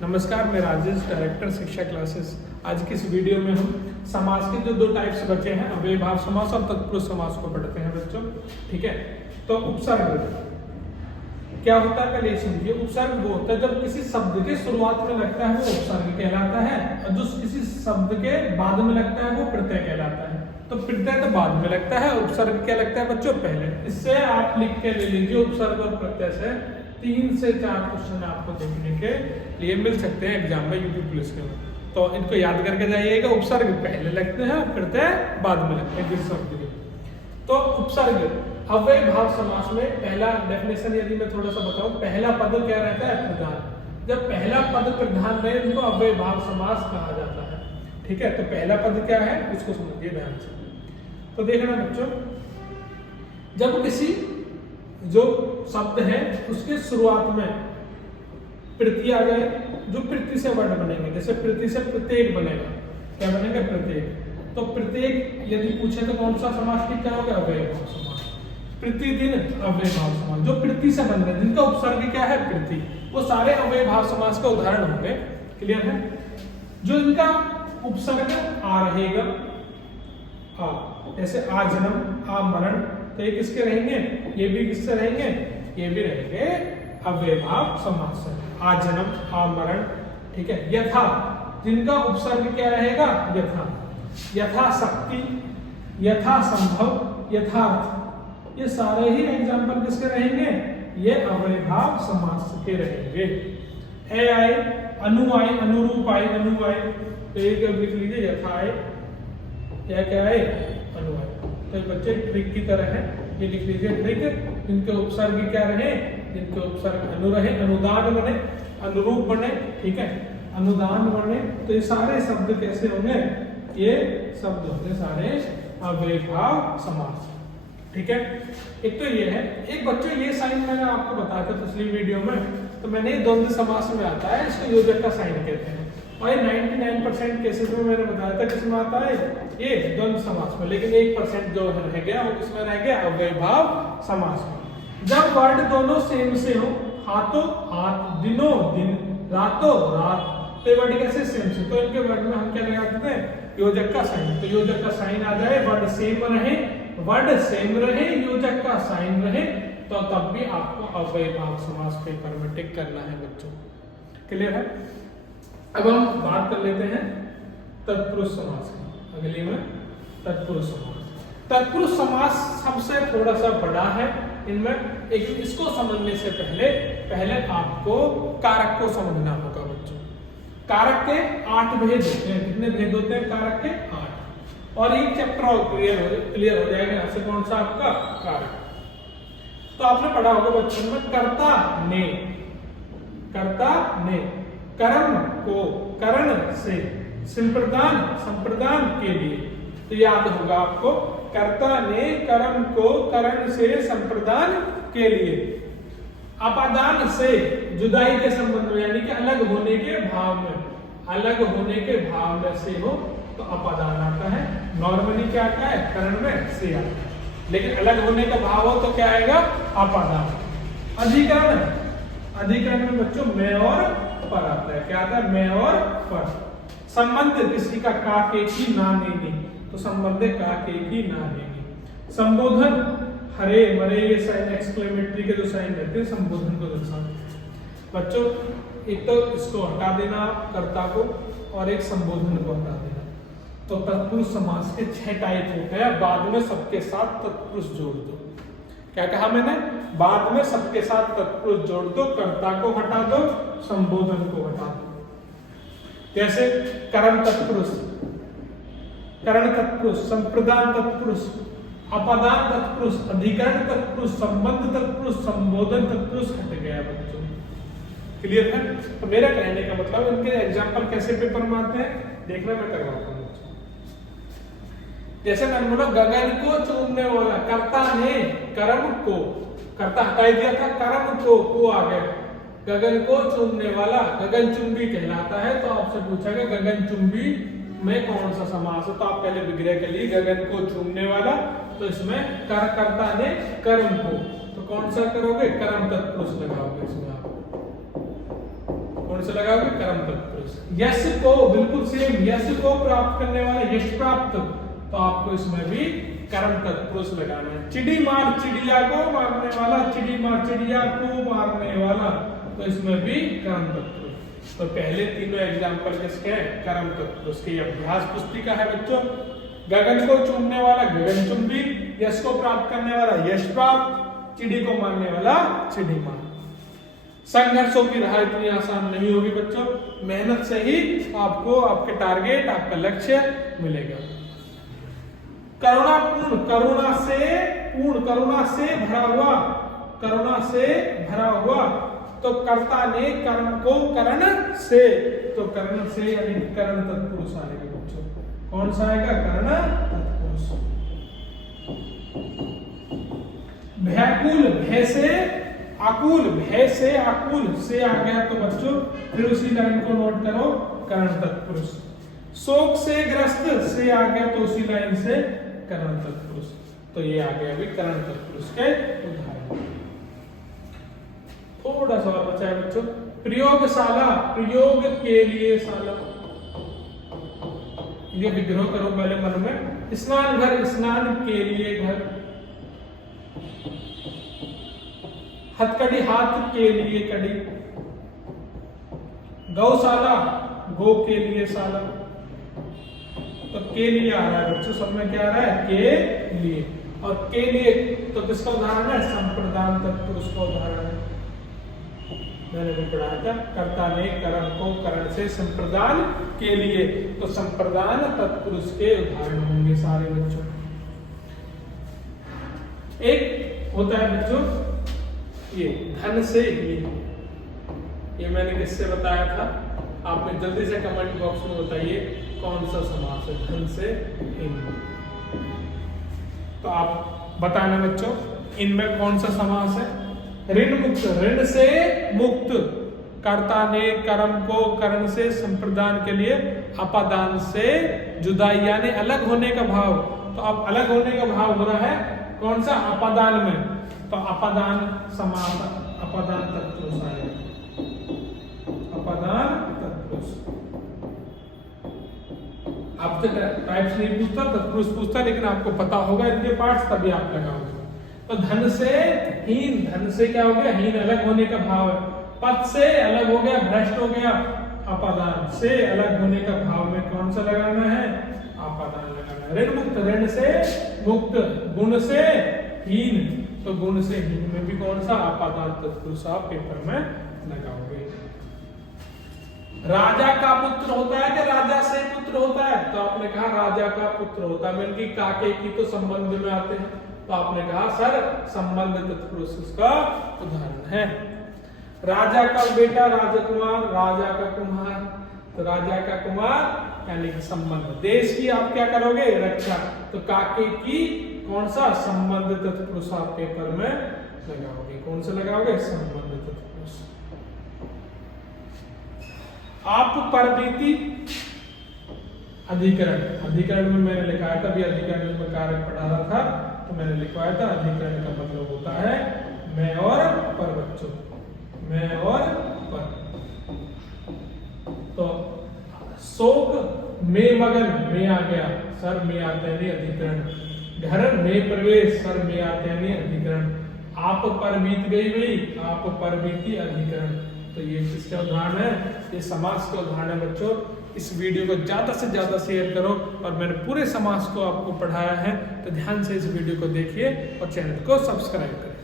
नमस्कार, मैं राजेश, डायरेक्टर शिक्षा क्लासेस। आज की इस वीडियो में हम समास के जो दो टाइप्स बचे हैं, अव्ययभाव समास और तत्पुरुष समास को पढ़ते हैं बच्चों। ठीक है, तो उपसर्ग क्या होता है पहले समझिए। उपसर्ग वो होता है जब किसी शब्द के शुरुआत में लगता है वो उपसर्ग कहलाता है, और जो किसी शब्द के बाद में लगता है वो प्रत्यय कहलाता है। तो प्रत्यय तो बाद में लगता है, उपसर्ग क्या लगता है बच्चों पहले। इससे आप लिख के ले लीजिए, उपसर्ग और प्रत्यय से 3 से 4 क्वेश्चन आपको देखने के लिए मिल सकते हैं एग्जाम में, यूपी पुलिस के में। तो इनको याद करके जाइएगा, उपसर्ग पहले लगते हैं, प्रत्यय बाद में लगते हैं किस शब्द के। तो उपसर्ग अव्ययभाव समास में पहला डेफिनेशन यदि मैं थोड़ा सा बताऊं, पहला पद क्या रहता है प्रधान। जब पहला पद प्रधान रहे उनको अव्ययभाव समास कहा जाता है। ठीक है, तो पहला पद क्या है उसको समझिए ध्यान से। तो देखना बच्चों, जब किसी जो शब्द है उसके शुरुआत में प्रत्यय आ जाए, जो प्रत्यय से वर्ड बनेंगे, जैसे प्रत्यय से प्रत्येक बनेगा, क्या बनेगा प्रत्येक। तो प्रत्येक यदि पूछे तो कौन सा समास ठीक क्या होगा, अव्ययभाव समास। प्रतिदिन अव्ययभाव समास, जो प्रत्यय से बन रहे जिनका उपसर्ग क्या है प्रत्यय, वो सारे अव्ययभाव समास का उदाहरण होंगे। क्लियर है। जो इनका उपसर्ग आ रहेगा आ, जैसे आ जन्म, आ मरण, तो ये किसके रहेंगे, ये भी किससे रहेंगे, ये भी रहेंगे अव्ययभाव समास से। आ जन्म, आ मरण। ठीक है। यथा, जिनका उपसर्ग क्या रहेगा यथा, यथा शक्ति, यथा संभव, यथार्थ, ये सारे ही एग्जाम्पल किसके रहेंगे, ये अव्ययभाव समास के रहेंगे। ए आए, अनु आए, अनुरूप आए, अनु आए, तो एक लिख लीजिए यथा आए, या क्या है अनु आए। तो बच्चे ट्रिक की तरह है, ये लिख लीजिए ट्रिक। इनके उपसर्ग क्या रहे, इनके उपसर्ग अनु रहे, अनुदान बने, अनुरूप बने। ठीक है, अनुदान बने, तो ये सारे शब्द कैसे होंगे, ये शब्द होंगे सारे अव्ययभाव समास। ठीक है, एक तो ये है। एक बच्चों ये साइन मैंने आपको बताया था पिछली वीडियो में, तो मैंने द्वंद्व समास में आता है, इसको योजक का साइन कहते हैं। और ये 99% केसेस में मैंने बताया था किसमें आता है, ये द्वंद्व समास में। लेकिन 1% जो रह गया वो किसमें रह गया, अव्ययभाव समास में। जब वर्ड दोनों सेम से हो, हाथों हाथ, दिनों दिन, रातों रात, तो वर्ड कैसे सेम से, तो इनके वर्ड में हम क्या लगा देते हैं, योजक का साइन। तो योजक का साइन आ जाए, वर्ड सेम रहे, वर्ड सेम रहे, योजक का साइन रहे, तो तब भी आपको अव्ययभाव समास पेपर में टिक करना है बच्चों। क्लियर है। अब हम बात कर लेते हैं तत्पुरुष समास की। अगली में तत्पुरुष समास। तत्पुरुष समास सबसे थोड़ा सा बड़ा है इनमें। एक इसको समझने से पहले आपको कारक को समझना होगा बच्चों। कारक के 8 भेद होते हैं। कितने भेद होते हैं कारक के, 8। और एक चैप्टर क्लियर हो जाएगा यहाँ से, कौन सा आपका कारक। तो आपने पढ़ा होगा बच्चों में कर्ता ने, कर्ता ने, कर्म को करण से, संप्रदान के लिए। तो याद होगा आपको, कर्ता ने कर्म को करण से संप्रदान के लिए। अपादान से, जुदाई के संबंध में, यानी कि अलग होने के भाव में, अलग होने के भाव में से हो तो अपादान आता है। नॉर्मली क्या आता है, करण में से आता है, लेकिन अलग होने का भाव हो तो क्या आएगा, अपादान। अधिकरण, अधिकरण में बच्चों मैं और पर आता है। क्या आता है, मैं और पर। संबंध किसी का का के की ना ने, तो संबंध का के की ना ने। संबोधन, हरे मरे, ये साइन एक्सक्लेमेटरी के जो साइन रहते हैं संबोधन को दर्शाते बच्चों। एक तो इसको हटा देना कर्ता को, और एक संबोधन को हटा देना। तो तत्पुरुष समास के 6 टाइप होते हैं। बाद में सबके साथ तत्पुरुष जोड़ दो। क्या कहा मैंने, बाद में सबके साथ तत्पुरुष जोड़ दो, कर्ता को हटा दो, संबोधन को हटा दो। जैसे कर्म तत्पुरुष, करण तत्पुरुष, संप्रदान तत्पुरुष, अपादान तत्पुरुष, अधिकरण तत्पुरुष, संबंध तत्पुरुष, संबोधन तत्पुरुष हट गया बच्चों। क्लियर है। तो मेरा कहने का मतलब, इनके एग्जाम्पल कैसे पेपर में आते हैं देखना, मैं करवाता हूँ। जैसे मैंने बोला गगन को चूमने वाला, कर्ता ने कर्म को, कर्ता हटा दिया था, कर्म को आ गया, गगन को चूमने वाला गगन चुंबी कहलाता है। तो आपसे पूछा गया गगन चुंबी में कौन सा समास है, तो आप पहले विग्रह के लिए गगन को चूमने वाला, तो इसमें कर्ता ने कर्म को, तो कौन सा करोगे, कर्म तत्पुरुष लगाओगे इसमें आप। कौन सा लगाओगे? कर्म तत्पुरुष। यश को बिल्कुल सेम, यश को प्राप्त करने वाला, यश प्राप्त, तो आपको इसमें भी कर्म तत्पुरुष लगाना है। चिड़ी मार चिड़िया को मारने वाला, चिड़ी मार चिड़िया को मारने वाला, तो इसमें भी कर्म तत्पुरुष। तो पहले तीनों एग्जाम्पल किसके हैं? कर्म तत्पुरुष के। अभ्यास पुस्तिका है बच्चों। गगन को चूमने वाला गगनचुंबी, यश को प्राप्त करने वाला यश प्राप्त, चिड़ी को मारने वाला चिड़ी मार। संघर्षों की राह इतनी आसान नहीं होगी बच्चों, मेहनत से ही आपको आपके टारगेट, आपका लक्ष्य मिलेगा। करुणापूर्ण, करुणा से पूर्ण, करुणा से भरा हुआ, करुणा से भरा हुआ, तो कर्ता ने कर्म को करण से, तो करण से यानी करण तत्पुरुष आएगा बच्चों। कौन सा आएगा? करण तत्पुरुष। भयकुल, भय से आकुल, भय से आकुल से आ गया तो बच्चों फिर उसी लाइन को नोट करो, करण तत्पुरुष। शोक से ग्रस्त से आ गया तो उसी लाइन से करण तत्पुरुष। तो ये आ गया अभी करण तत्पुरुष के उदाहरण। थोड़ा सा और बचा है बच्चों। प्रयोगशाला, प्रयोग के लिए शाला, ये विग्रह करो पहले मन में। स्नान घर, स्नान के लिए घर। हथकड़ी, हाथ के लिए कड़ी। गौशाला, गो के लिए शाला। तो के लिए आ रहा है बच्चों, सब में क्या आ रहा है? के लिए। और के लिए तो किसका उदाहरण है? संप्रदान तत्पुरुष का उदाहरण है। मैंने भी पढ़ाया था, कर्ता ने कर्म को करण से संप्रदान के लिए, तो संप्रदान तत्पुरुष के उदाहरण होंगे सारे बच्चों। एक होता है बच्चों ये धन से हीन, ये मैंने किससे बताया था? आपने जल्दी से कमेंट बॉक्स में बताइए कौन सा समास है धन से हीन। तो आप बताना बच्चों इनमें कौन सा समास है? ऋण मुक्त, ऋण से मुक्त, कर्ता ने कर्म को करण से संप्रदान के लिए, अपादान से जुदाई यानी अलग होने का भाव। तो अब अलग होने का भाव हो रहा है कौन सा? अपादान में, तो अपादान समास, अपादान तत्पुरुष आएगा, अपादान तत्पुरुष। आपसे टाइप्स नहीं पूछता, तत्पुरुष पूछता, लेकिन आपको पता होगा इनके पार्ट्स, तभी आप लगाओगे। तो धन से हीन, धन से क्या हो गया? हीन, अलग होने का भाव है। पद से अलग हो गया, भ्रष्ट हो गया। अपादान से अलग होने का भाव में कौन सा लगाना है? अपादान लगाना है। ऋण मुक्त, ऋण से मुक्त, गुण से हीन, तो गुण से हीन में भी कौन सा? अपादान तत्पुरुष आप पेपर में लगाओगे। राजा का पुत्र होता है कि राजा से पुत्र होता है? तो आपने कहा राजा का पुत्र होता है, मतलब काके की तो संबंध में आते हैं, तो आपने कहा सर संबंध तत्पुरुष उसका उदाहरण है। राजा का बेटा राजकुमार, राजा का कुमार, तो राजा का कुमार यानी कि संबंध। देश की आप क्या करोगे? रक्षा, तो काके की कौन सा? संबंध तत्पुरुष आप पेपर में लगाओगे। कौन सा लगाओगे? संबंध तत्पुरुष। आप पर बीती, अधिकरण, अधिकरण में मैंने लिखाया था, अभी अधिकरण में कारक पढ़ा रहा था तो मैंने लिखवाया था। अधिकरण का मतलब होता है मैं और पर बच्चों, मैं और पर। तो शोक में मगन, में आ गया, सर में आते नहीं अधिकरण। घर में प्रवेश, सर में आते नहीं अधिकरण। आप पर बीत गई भाई, आप पर बीती अधिकरण। तो ये किसका उदाहरण है? ये समास का उदाहरण है बच्चों। इस वीडियो को ज्यादा से ज्यादा शेयर करो, और मैंने पूरे समास को आपको पढ़ाया है, तो ध्यान से इस वीडियो को देखिए और चैनल को सब्सक्राइब करें।